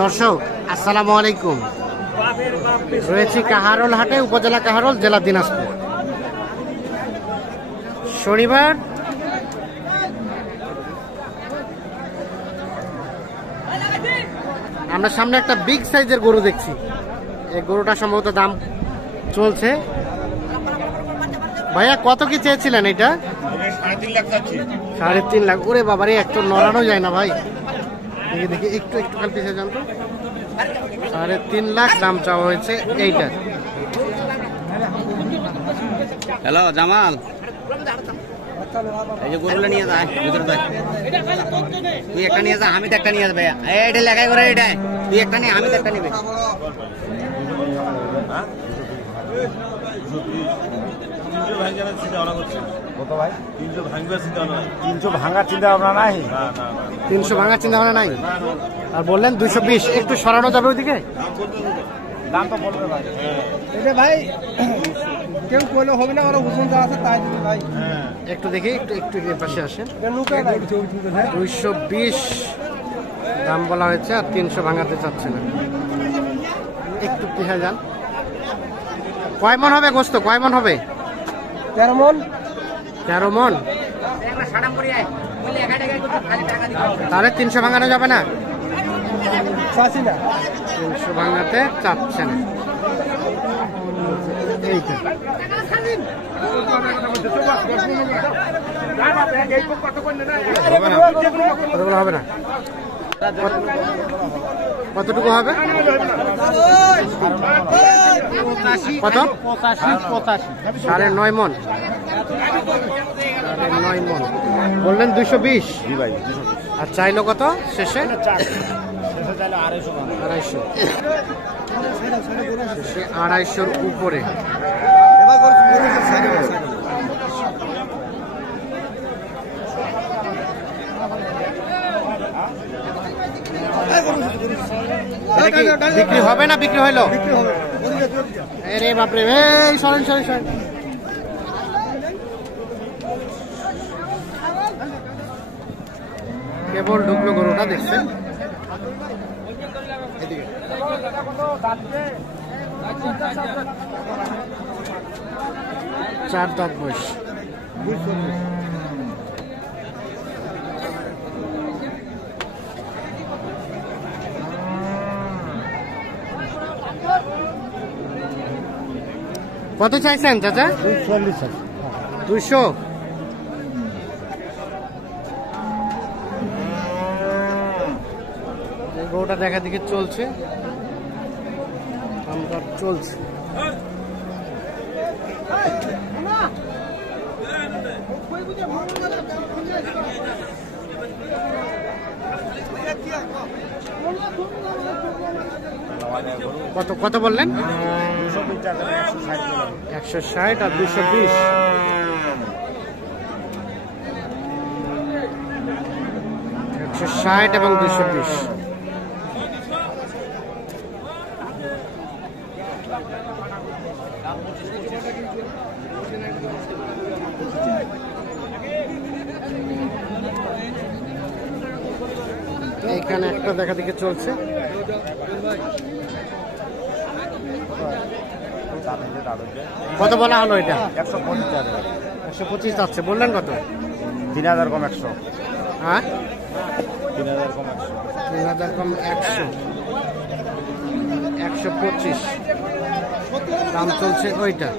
দর্শক আসসালামু আলাইকুম। রয়েছি কাহারোল হাটে, উপজেলা কাহারোল, জেলা দিনাজপুর। শনিবার আমরা সামনে একটা বিগ সাইজের গরু দেখছি। এই গরুটা সম্ভবত দাম চলছে। ভাইয়া কত কি চেয়েছিলেন এটা? 3.5 লাখ। ওরে বাবারে, একটু নড়ানো যায় না ভাই। দেখি দেখি একটু একটু কাল পিছিয়ে যান তো। 3.5 লাখ দাম চাওয়া হয়েছে এইটা। হ্যালো জামাল, এই যে গরুগুলো নিয়ে যায় ভিতরে যায়। তুই একটা নিয়ে যা, আমি তো একটা নিয়ে যাবে। এটা লেখাই করে, এটা তুই একটা নিয়ে, আমি তো একটা নিবে। তিনশো ভাঙার চিন্তা ভাবনা নাই। আর বললেন 220, একটু সরানো যাবে ওইদিকে? দাম তো বলবে ভাই। এটা ভাই কেউ কইলে হবে না, ওরা ওজন যা আছে তাই দিবি ভাই। একটু দেখি, একটু একটু এর পাশে আসেন। 220 দাম বলা হয়েছে, আর 300 ভাঙাতে চাচ্ছে না। একটু পিছিয়ে যান। কয় মন হবে গোস্ত? কয় মন হবে? 13 মন। 13 মন। তাহলে 300 ভাঙানো যাবে না? 300 ভাঙাতে চাচ্ছে না। এইটা কতগুলো হবে না? কতটুকু হবে? কত? 9.5 মন। 9.5 মন বললেন। 220 আর চাইলো কত শেষে? 250 উপরে। বিক্রি হবে না? বিক্রি হইলো? আরে বাপরে, এই সরেন সরেন সরেন। কেবল ঢুকলো গরুটা, দেখছেন? এদিকে 4 দাঁত বয়স। কত চাইছেন চাচা? 200। গরুটা দেখা দেখি চলছে, চলছে। কত কত বললেন? 160 আর 220। এবং 220। এইখানে একটা দেখা দেখি চলছে। কত বলা হলো এটা? 125 যাচ্ছে। বললেন কত? 3000 কম 100। হ্যাঁ, 3000 কম 100। 3000 কম 100। 125 দাম চলছে ওইটা।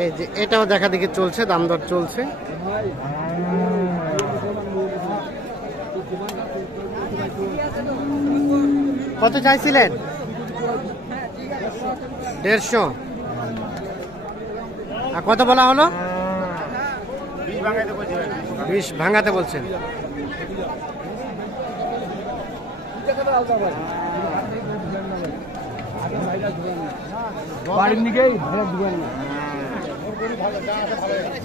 এই যে এটাও দেখা দেখি চলছে, দাম দর চলছে। কত চাইছিলেন? 150। আর কত বলা হলো? 20 ভাঙাতে বলছেন। বাড়ির দিকেই ভাইরা ঢুকান না,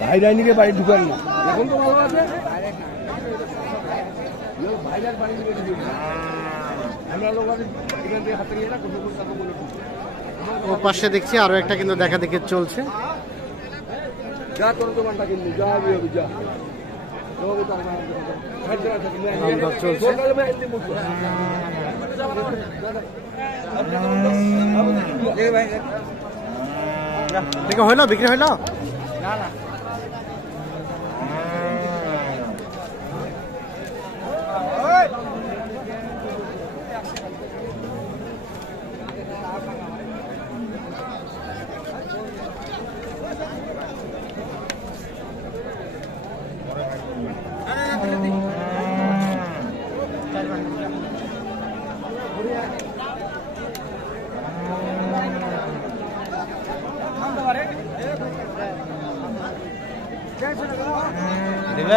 ভাইরাই নিকে বাড়ি ঢুকান না। এখন তো ভালো আছে, ভাইরার বাড়ি দিকে ঢুকে আমরা লোক এখান থেকে হাতে নিয়ে না কোনো কোনো কথা বলে ও পাশে দেখছি আরো একটা কিন্তু দেখা দেখে চলছে। যা তোর দোকানটা কিনবি, যা বিয়ে যা হইলো বিক্রি হইলো?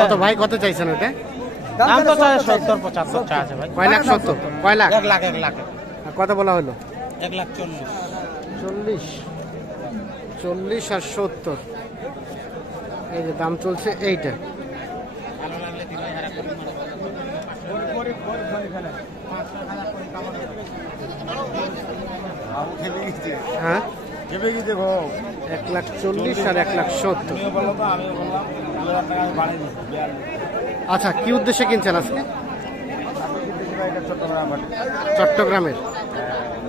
কত ভাই, কত চাইছেন ওটা? দাম তো চাই 70 75 চা আছে ভাই। কয় লাখ? 70? কয় লাখ? 1 লাখ 1 লাখ। আর কত বলা হলো? 1 লাখ 40। 40 আর 70, এই যে দাম চলছে এইটা। ভালো লাগলে 3000 করে হ্যাঁ, কেবে কি দেখো 1,40,000 আর 1,70,000। বলো তো, আমি বললাম 2000 টাকা আমি বাড়াই দিচ্ছি 42। আচ্ছা, কি উদ্দেশ্যে কিনছেন আজকে? আমি কিন্তু এটা চট্টগ্রাম বাড়ি, চট্টগ্রামের।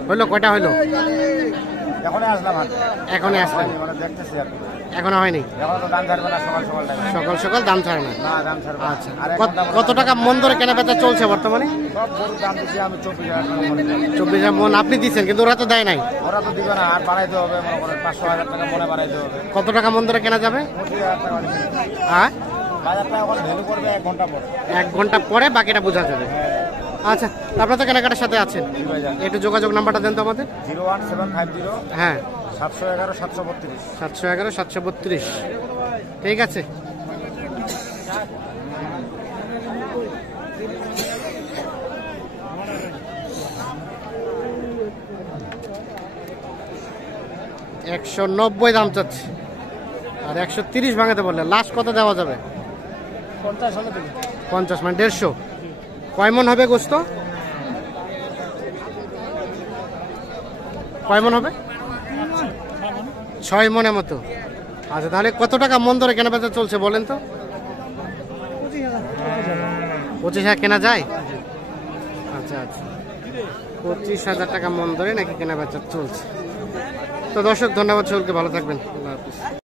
হইলো কয়টা হইলো? এখনই আসলাম হাতে, এখনই আসলেন? মানে দেখতেছি আর কি। এখনো হয়নি? এখন তো দাম ছাড়বে না, সকাল সকাল টাইমে। সকাল সকাল দাম ছাড়ে না? না, দাম ছাড়বে না। আচ্ছা, আর কত টাকা মন ধরে কেনা বেচা চলছে বর্তমানে? সব গরুর দাম দিচ্ছি আমি 24,000 টাকা মনে করি। 24,000 মন আপনি দিচ্ছেন, কিন্তু ওরা তো দেয় নাই। ওরা তো দিবে না, আর বাড়াইতে হবে, মনে করেন 500,000 টাকা মনে বাড়াইতে হবে। কত টাকা মন ধরে কেনা যাবে? 25,000 টাকা দিচ্ছি। হ্যাঁ, বাজারটা এখন ভ্যালু করবে 1 ঘন্টা পর। 1 ঘন্টা পরে বাকিটা বোঝা যাবে। আচ্ছা, আপনার তো কেনাকাটার সাথে আছেন, একটু যোগাযোগ নাম্বারটা দেন তো আমাদের। 01750 হ্যাঁ, 711 732। 711 732। ঠিক আছে। $190 দাম চাচ্ছে, আর 130 ভাঙাতে বললে। লাস্ট কত দেওয়া যাবে? 50 হলে দেবে। 50 মানে 150। কয় মন হবে গোস্ত? কয় মন হবে? 6 মনের মতো। আচ্ছা, তাহলে কত টাকা মন ধরে কেনা বেচা চলছে বলেন তো? 25,000 কেনা যায়? আচ্ছা আচ্ছা, 25,000 টাকা মন ধরে নাকি কেনা বেচা চলছে। তো দর্শক, ধন্যবাদ সকলকে, ভালো থাকবেন, আল্লাহ হাফিজ।